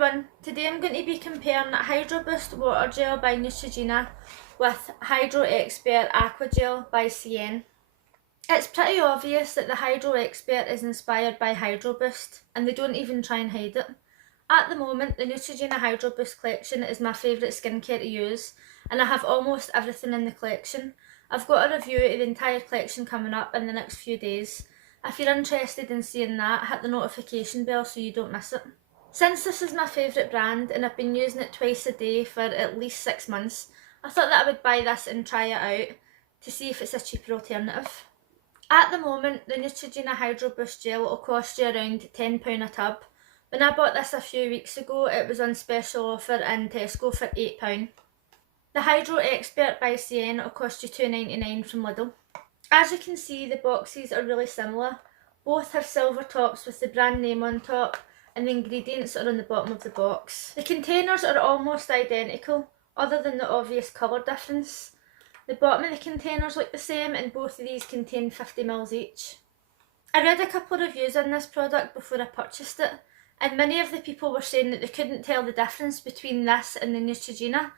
everyone, today I'm going to be comparing Hydro Boost Water Gel by Neutrogena with Hydro Expert Aqua Gel by Cien. It's pretty obvious that the Hydro Expert is inspired by Hydro Boost, and they don't even try and hide it. At the moment, the Neutrogena Hydro Boost collection is my favourite skincare to use, and I have almost everything in the collection. I've got a review of the entire collection coming up in the next few days. If you're interested in seeing that, hit the notification bell so you don't miss it. Since this is my favourite brand and I've been using it twice a day for at least 6 months, I thought that I would buy this and try it out to see if it's a cheaper alternative. At the moment, the Neutrogena Hydro Boost Gel will cost you around £10 a tub. When I bought this a few weeks ago, it was on special offer in Tesco for £8. The Hydro Expert by Cien will cost you £2.99 from Lidl. As you can see, the boxes are really similar. Both have silver tops with the brand name on top, and the ingredients are on the bottom of the box. The containers are almost identical, other than the obvious colour difference. The bottom of the containers look the same, and both of these contain 50ml each. I read a couple of reviews on this product before I purchased it, and many of the people were saying that they couldn't tell the difference between this and the Neutrogena,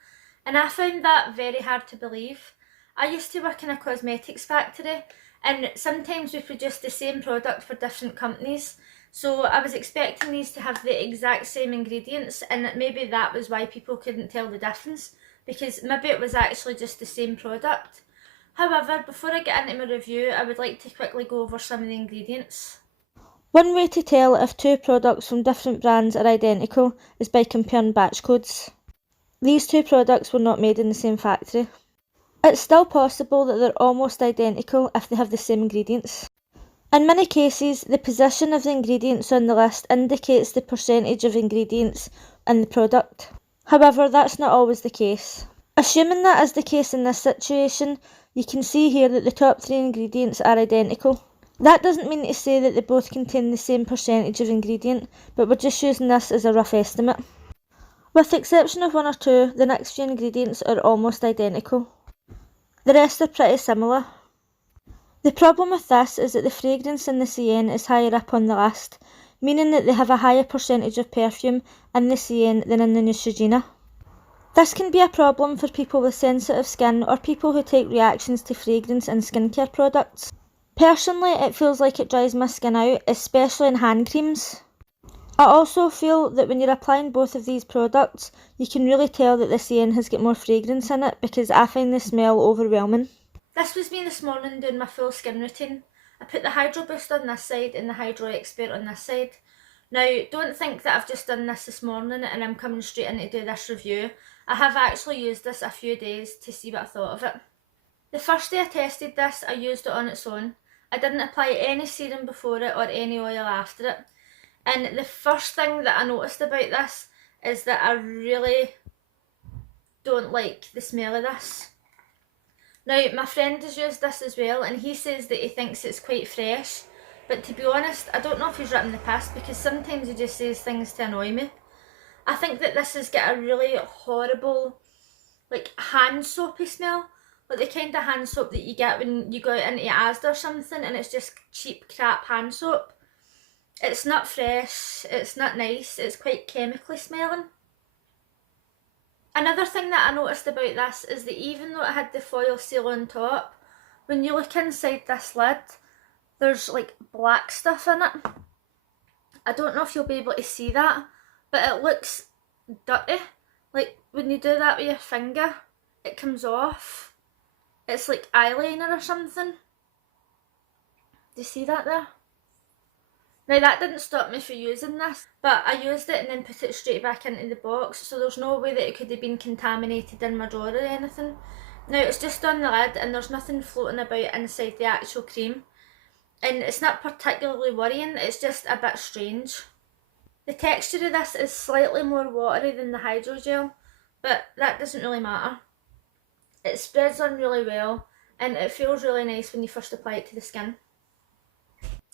and I found that very hard to believe. I used to work in a cosmetics factory, and sometimes we produced the same product for different companies, so I was expecting these to have the exact same ingredients, and maybe that was why people couldn't tell the difference, because maybe it was actually just the same product. However, before I get into my review, I would like to quickly go over some of the ingredients. One way to tell if two products from different brands are identical is by comparing batch codes. These two products were not made in the same factory. It's still possible that they're almost identical if they have the same ingredients. In many cases, the position of the ingredients on the list indicates the percentage of ingredients in the product. However, that's not always the case. Assuming that is the case in this situation, you can see here that the top 3 ingredients are identical. That doesn't mean to say that they both contain the same percentage of ingredient, but we're just using this as a rough estimate. With the exception of 1 or 2, the next few ingredients are almost identical. The rest are pretty similar. The problem with this is that the fragrance in the Cien is higher up on the list, meaning that they have a higher percentage of perfume in the Cien than in the Neutrogena. This can be a problem for people with sensitive skin or people who take reactions to fragrance in skincare products. Personally, it feels like it dries my skin out, especially in hand creams. I also feel that when you're applying both of these products, you can really tell that the Cien has got more fragrance in it because I find the smell overwhelming. This was me this morning doing my full skin routine. I put the Hydro Boost on this side and the Hydro Expert on this side. Now, don't think that I've just done this morning and I'm coming straight in to do this review. I have actually used this a few days to see what I thought of it. The first day I tested this, I used it on its own. I didn't apply any serum before it or any oil after it. And the first thing that I noticed about this is that I really don't like the smell of this. Now, my friend has used this as well, and he says that he thinks it's quite fresh, but to be honest, I don't know if he's written the past, because sometimes he just says things to annoy me. I think that this has got a really horrible, like, hand soapy smell, like the kind of hand soap that you get when you go out into Asda or something, and it's just cheap crap hand soap. It's not fresh, it's not nice, it's quite chemically smelling. Another thing that I noticed about this is that even though it had the foil seal on top, when you look inside this lid, there's like black stuff in it. I don't know if you'll be able to see that, but it looks dirty. Like when you do that with your finger, it comes off. It's like eyeliner or something. Do you see that there? Now that didn't stop me from using this, but I used it and then put it straight back into the box, so there's no way that it could have been contaminated in my drawer or anything. Now it's just on the lid and there's nothing floating about inside the actual cream. And it's not particularly worrying, it's just a bit strange. The texture of this is slightly more watery than the hydrogel, but that doesn't really matter. It spreads on really well and it feels really nice when you first apply it to the skin.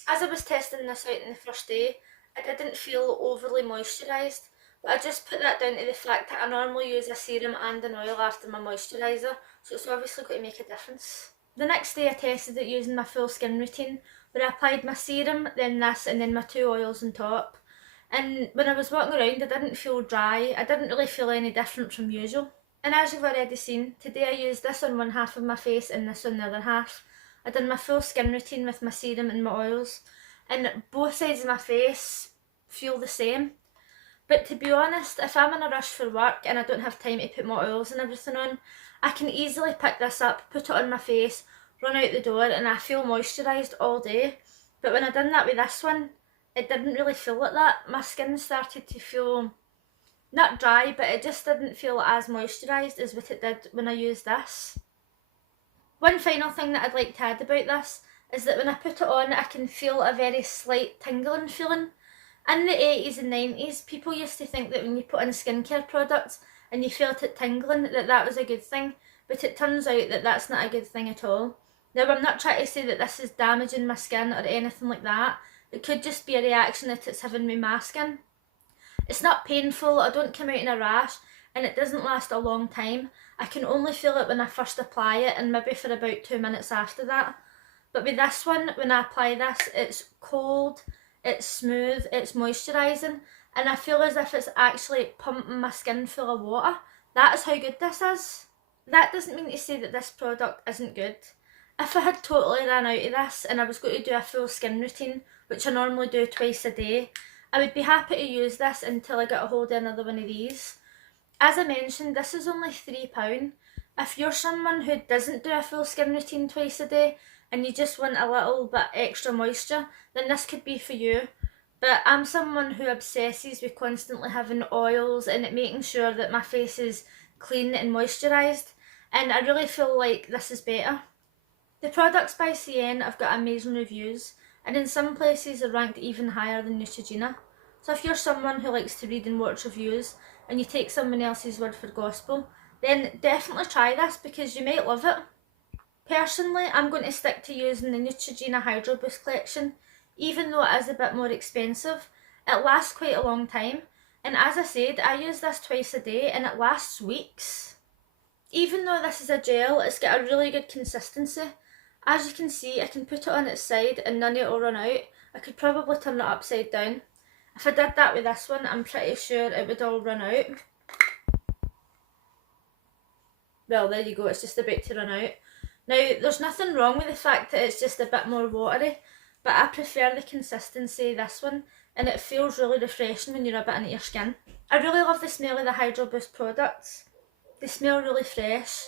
As I was testing this out in the first day, I didn't feel overly moisturised, but I just put that down to the fact that I normally use a serum and an oil after my moisturiser, so it's obviously going to make a difference. The next day I tested it using my full skin routine, where I applied my serum, then this, and then my 2 oils on top. and when I was walking around I didn't feel dry, I didn't really feel any different from usual. And as you've already seen, today I used this on one half of my face and this on the other half. I did my full skin routine with my serum and my oils, and both sides of my face feel the same. But to be honest, if I'm in a rush for work and I don't have time to put my oils and everything on, I can easily pick this up, put it on my face, run out the door, and I feel moisturised all day. But when I done that with this one, it didn't really feel like that. My skin started to feel, not dry, but it just didn't feel as moisturised as what it did when I used this. One final thing that I'd like to add about this is that when I put it on, I can feel a very slight tingling feeling. In the 80s and 90s, people used to think that when you put on skincare products and you felt it tingling, that was a good thing, but it turns out that that's not a good thing at all. Now, I'm not trying to say that this is damaging my skin or anything like that. It could just be a reaction that it's having with my skin. It's not painful, I don't come out in a rash, and it doesn't last a long time. I can only feel it when I first apply it and maybe for about 2 minutes after that. But with this one, when I apply this, it's cold, it's smooth, it's moisturising, and I feel as if it's actually pumping my skin full of water. That is how good this is. That doesn't mean to say that this product isn't good. If I had totally ran out of this and I was going to do a full skin routine, which I normally do twice a day, I would be happy to use this until I get a hold of another one of these. As I mentioned, this is only £3. If you're someone who doesn't do a full skin routine twice a day and you just want a little bit extra moisture, then this could be for you. But I'm someone who obsesses with constantly having oils and making sure that my face is clean and moisturised, and I really feel like this is better. The products by Cien have got amazing reviews, and in some places are ranked even higher than Neutrogena. So if you're someone who likes to read and watch reviews and you take someone else's word for gospel, then definitely try this because you might love it. Personally, I'm going to stick to using the Neutrogena Hydro Boost collection. Even though it is a bit more expensive, it lasts quite a long time, and as I said, I use this twice a day and it lasts weeks. Even though this is a gel, it's got a really good consistency. As you can see, I can put it on its side and none of it will run out. I could probably turn it upside down. If I did that with this one, I'm pretty sure it would all run out. Well, there you go, it's just about to run out. Now, there's nothing wrong with the fact that it's just a bit more watery, but I prefer the consistency of this one, and it feels really refreshing when you rub it into your skin. I really love the smell of the Hydro Boost products. They smell really fresh.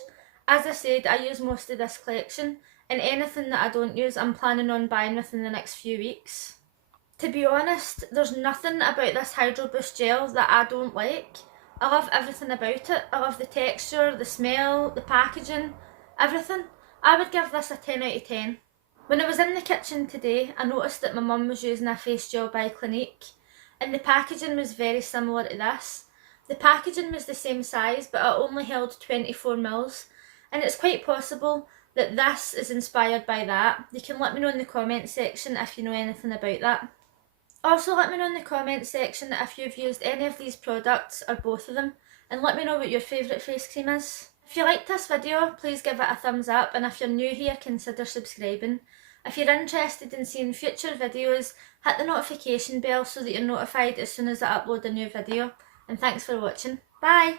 As I said, I use most of this collection, and anything that I don't use I'm planning on buying within the next few weeks. To be honest, there's nothing about this Hydro Boost gel that I don't like. I love everything about it. I love the texture, the smell, the packaging, everything. I would give this a 10 out of 10. When I was in the kitchen today, I noticed that my mum was using a face gel by Clinique, and the packaging was very similar to this. The packaging was the same size, but it only held 24ml, and it's quite possible that this is inspired by that. You can let me know in the comment section if you know anything about that. Also, let me know in the comment section if you've used any of these products or both of them, and let me know what your favourite face cream is. If you liked this video, please give it a thumbs up, and if you're new here, consider subscribing. If you're interested in seeing future videos, hit the notification bell so that you're notified as soon as I upload a new video. And thanks for watching. Bye!